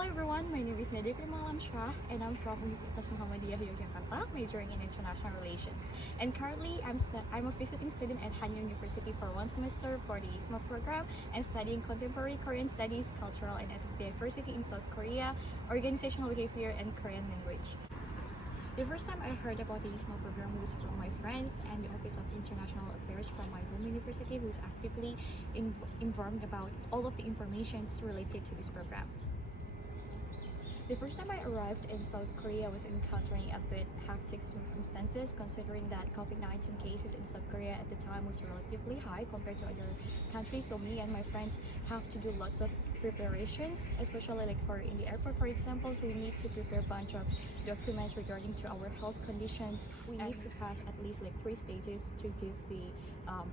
Hello everyone, my name is Nadiya from Alamsyah and I'm from Universitas Yogyakarta, majoring in International Relations. And currently I'm a visiting student at Hanyang University for 1 semester for the IISMA program and studying Contemporary Korean Studies, Cultural and Ethnic Diversity in South Korea, Organizational Behavior and Korean Language. The first time I heard about the IISMA program was from my friends and the Office of International Affairs from my home university, who is actively informed about all of the information related to this program. The first time I arrived in South Korea, I was encountering a bit hectic circumstances, considering that COVID-19 cases in South Korea at the time was relatively high compared to other countries. So me and my friends have to do lots of preparations, especially like for in the airport, for example. So we need to prepare a bunch of documents regarding to our health conditions. We need to pass at least like 3 stages to give the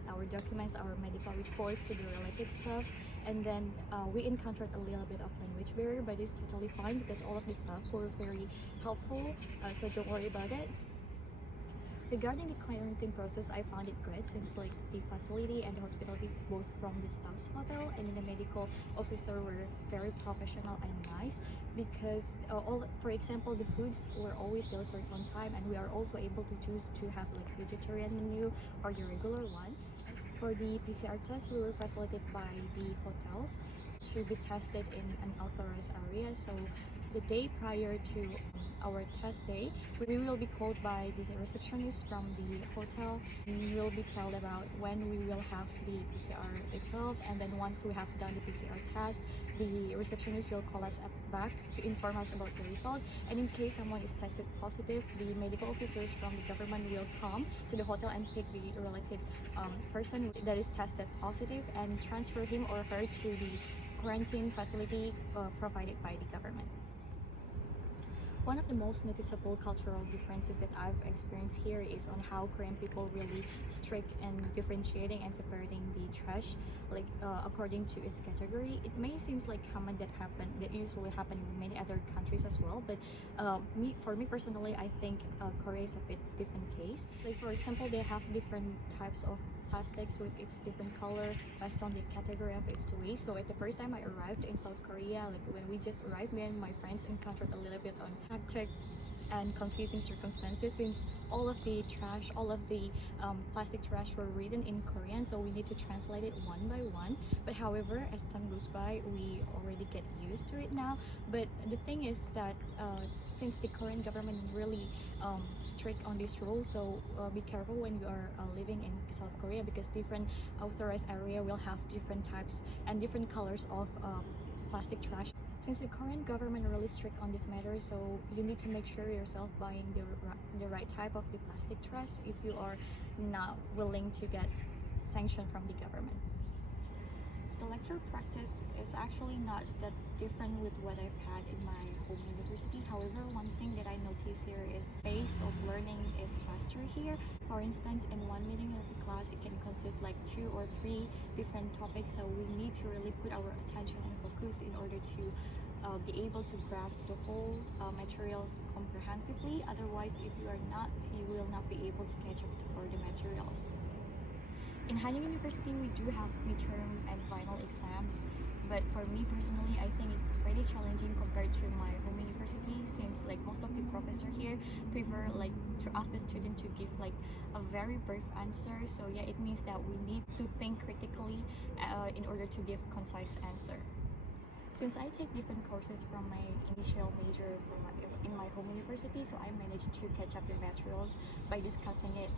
our documents, our medical reports to the related stuffs. And then we encountered a little bit of language barrier, but it's totally fine because all of the staff were very helpful, so don't worry about it. Regarding the quarantine process, I found it great since like the facility and the hospitality, both from the staff's hotel and the medical officer, were very professional and nice, because for example, the foods were always delivered on time, and we are also able to choose to have like vegetarian menu or the regular one. For the PCR test, we were facilitated by the hotels to be tested in an authorized area. So the day prior to our test day, we will be called by the receptionist from the hotel. We will be told about when we will have the PCR itself, and then once we have done the PCR test, the receptionist will call us back to inform us about the result. And in case someone is tested positive, the medical officers from the government will come to the hotel and pick the related person that is tested positive and transfer him or her to the quarantine facility provided by the government. One of the most noticeable cultural differences that I've experienced here is on how Korean people really strict in differentiating and separating the trash, like according to its category. It may seem like common that usually happen in many other countries as well, but for me personally, I think Korea is a bit different case. Like for example, they have different types of plastics with its different color based on the category of its waste. So at the first time I arrived in South Korea, like when we just arrived, me and my friends encountered a little bit on hectic and confusing circumstances, since all of the trash, all of the plastic trash were written in Korean, so we need to translate it one by one. But however, as time goes by, we already get used to it now. But the thing is that since the Korean government is really strict on this rule, so be careful when you are living in South Korea, because different authorized area will have different types and different colors of plastic trash. Since the Korean government really strict on this matter, so you need to make sure yourself buying the right type of the plastic trash if you are not willing to get sanctioned from the government. The lecture practice is actually not that different with what I've had in my home university. However, one thing that I notice here is pace of learning is faster here. For instance, in one meeting of the class, it can consist like 2 or 3 different topics, so we need to really put our attention and focus in order to be able to grasp the whole materials comprehensively. Otherwise, if you are not, you will not be able to catch up for the materials. In Hanyang University, we do have midterm and final exam, but for me personally, I think it's pretty challenging compared to my home university, since like most of the professor here prefer like to ask the student to give like a very brief answer. So yeah, it means that we need to think critically in order to give concise answer. Since I take different courses from my initial major in my home university, so I managed to catch up the materials by discussing it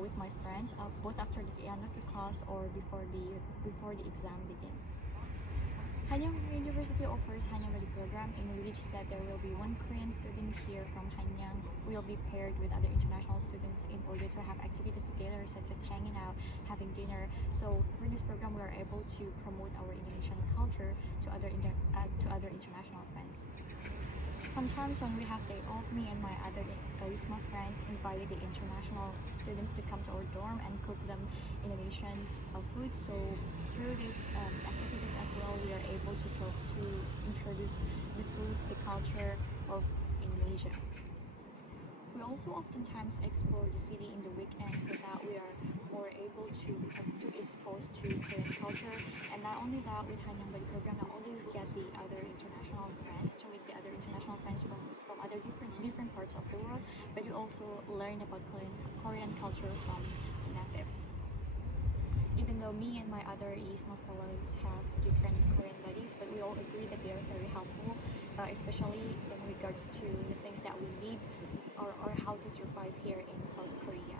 with my friends, both after the end of the class or before the exam begin. Hanyang University offers Hanyang program, in which that there will be one Korean student here from Hanyang will be paired with other international students in order to have activities together, such as hanging out, having dinner. So through this program, we are able to promote our Indonesian culture to other international friends. Sometimes when we have day off, me and my other IISMA friends invited the international students to come to our dorm and cook them Indonesian food. So through these activities as well, we are able to introduce the foods, the culture of Indonesia. We also oftentimes explore the city in the weekend, so that we are more able to expose to Korean culture. And not only that, with Hanyang program, not only we get the other international friends to meet different parts of the world, but we also learn about Korean culture from the natives. Even though me and my other IISMA fellows have different Korean buddies, but we all agree that they are very helpful, especially in regards to the things that we need or how to survive here in South Korea.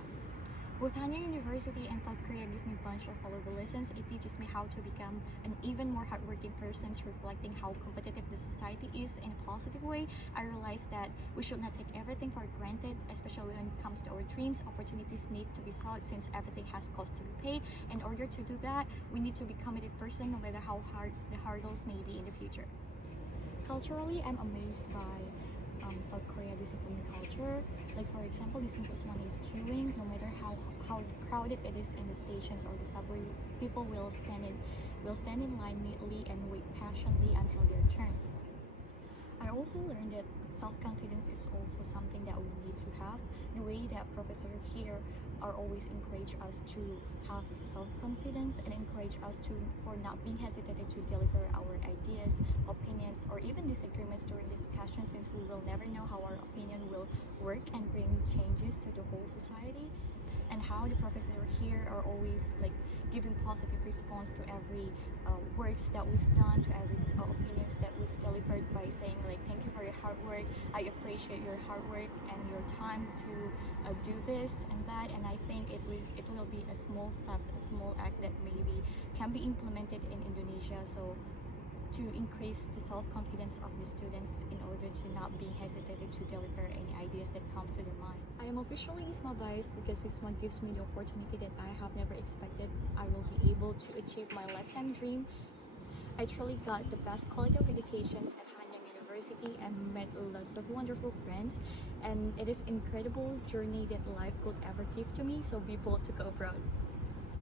Both Hanyang University and South Korea give me a bunch of valuable lessons. It teaches me how to become an even more hardworking person, reflecting how competitive the society is in a positive way. I realized that we should not take everything for granted, especially when it comes to our dreams. Opportunities need to be sought since everything has cost to be paid. In order to do that, we need to be a committed person no matter how hard the hurdles may be in the future. Culturally, I'm amazed by South Korea discipline culture. Like for example, the simplest one is queuing. No matter how crowded it is in the stations or the subway, people will stand in line neatly and wait patiently until their turn. I also learned that self-confidence is also something that we need to have. In a way that professors here are always encourage us to have self-confidence and encourage us for not being hesitated to deliver our ideas, opinions, or even disagreements during discussion, since we will never know how our opinion will work and bring changes to the whole society. And how the professors here are always like giving positive response to every works that we've done, to every opinions that we've delivered, by saying like, thank you for your hard work, I appreciate your hard work and your time to do this and that. And I think it will be a small step, a small act that maybe can be implemented in Indonesia, so to increase the self-confidence of the students in order to not be hesitated to deliver any ideas that comes to their mind. I am officially IISMA biased because IISMA gives me the opportunity that I have never expected. I will be able to achieve my lifetime dream. I truly got the best quality of educations at Hanyang University and met lots of wonderful friends, and it is incredible journey that life could ever give to me, so be bold to go abroad.